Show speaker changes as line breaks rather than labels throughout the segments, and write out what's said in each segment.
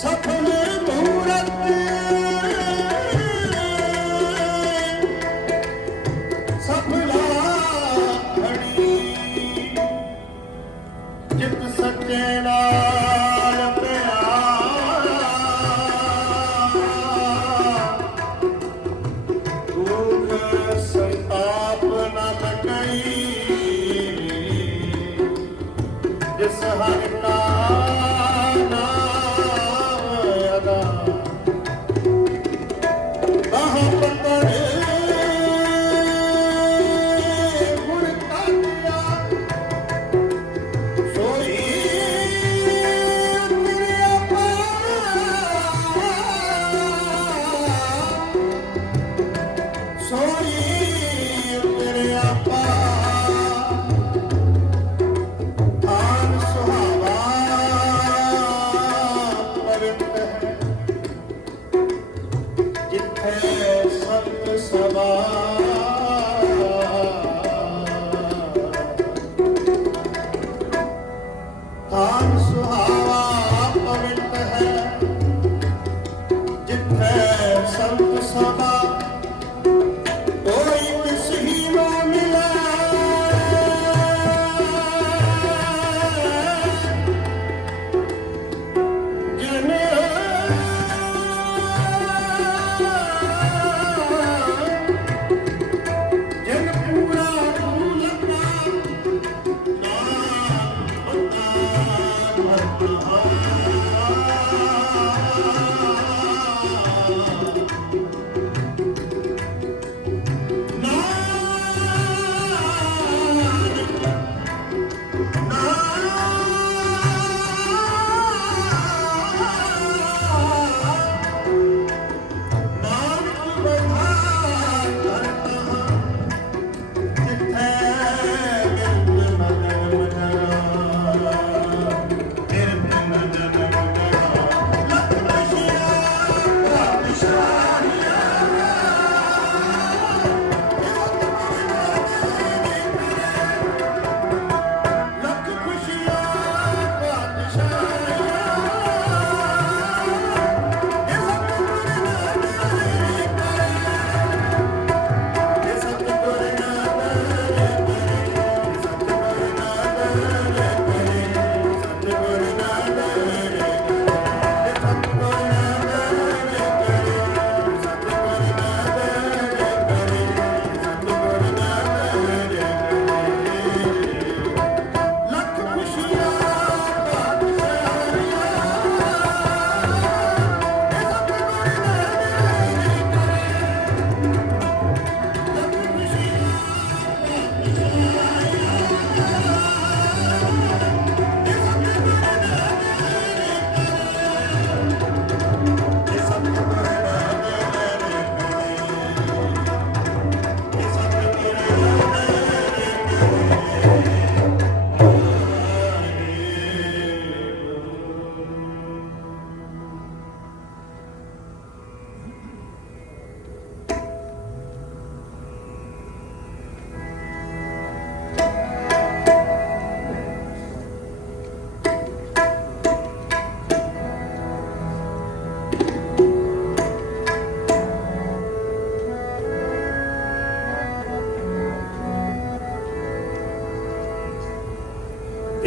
Satan!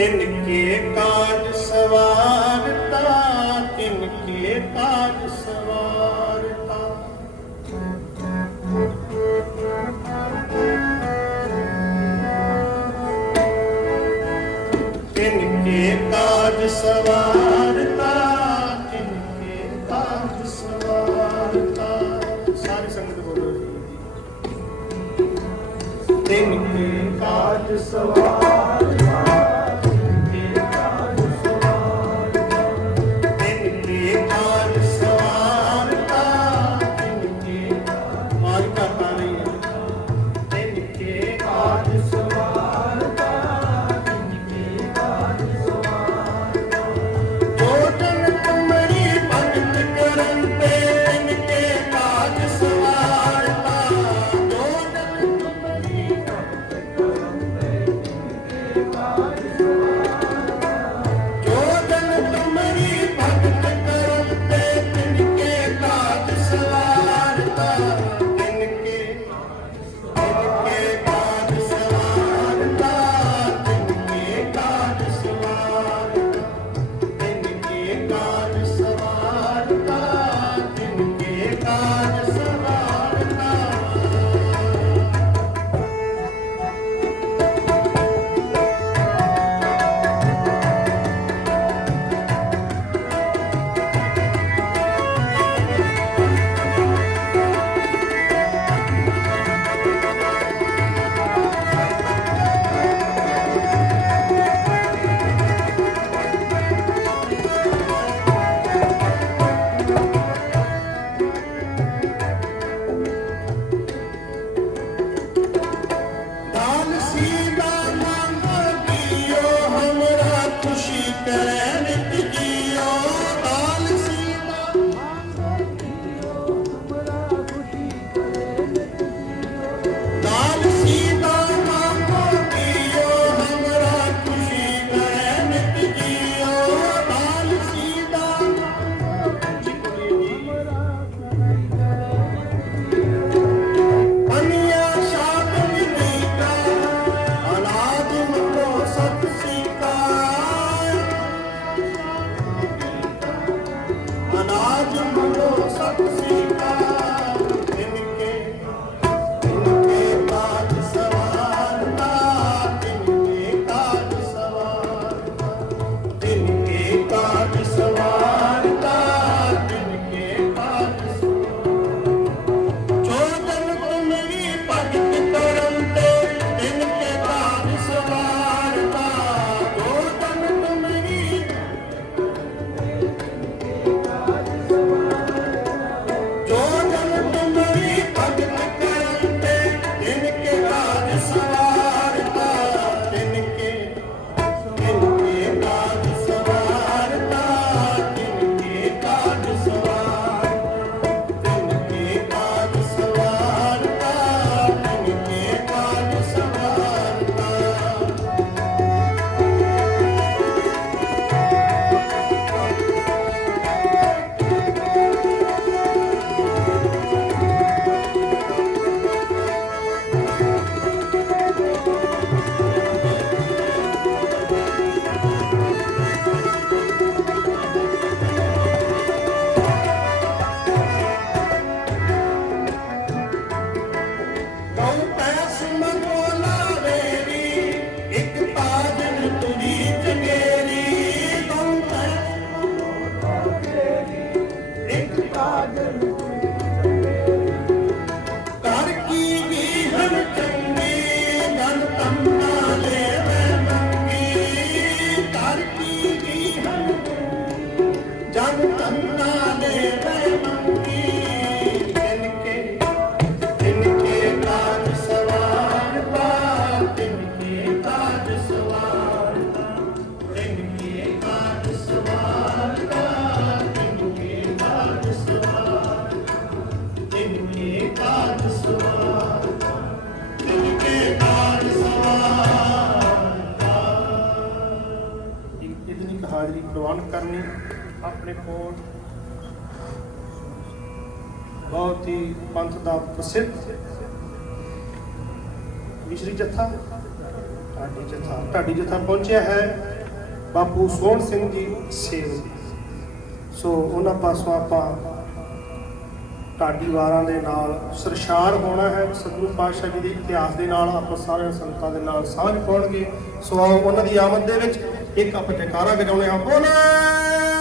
ਤਿਨ ਕੇ ਕਾਜ ਸਵਾਰਤਾ ਤਿਨ ਕੇ ਕਾਜ ਸਵਾਰਤਾ। ਤਿਨ ਕੇ ਕਾਜ ਸਵਾਰਤਾ Lord ਪੰਥ ਦਾ ਪ੍ਰਸਿੱਧ ਮਿਸ਼ਰੀ ਜੱਥਾ, ਢਾਡੀ ਜੱਥਾ। ਢਾਡੀ ਜੱਥਾ ਪਹੁੰਚਿਆ ਹੈ ਬਾਪੂ ਸੋਹਣ ਸਿੰਘ ਜੀ ਸੇਵ। ਸੋ ਉਹਨਾਂ ਪਾਸੋਂ ਆਪਾਂ ਢਾਡੀ ਵਾਰਾਂ ਦੇ ਨਾਲ ਸਰਸ਼ਾਰ ਹੋਣਾ ਹੈ। ਸਤਿਗੁਰੂ ਪਾਤਸ਼ਾਹ ਜੀ ਦੇ ਇਤਿਹਾਸ ਦੇ ਨਾਲ ਆਪਾਂ ਸਾਰੇ ਸੰਤਾਂ ਦੇ ਨਾਲ ਸਾਂਝ ਪਾਉਣਗੇ। ਸੋ ਉਹਨਾਂ ਦੀ ਆਮਦ ਦੇ ਵਿੱਚ ਇੱਕ ਆਪਾਂ ਜੈਕਾਰਾ ਵਜਾਉਣੇ ਆ ਬੋਲੇ!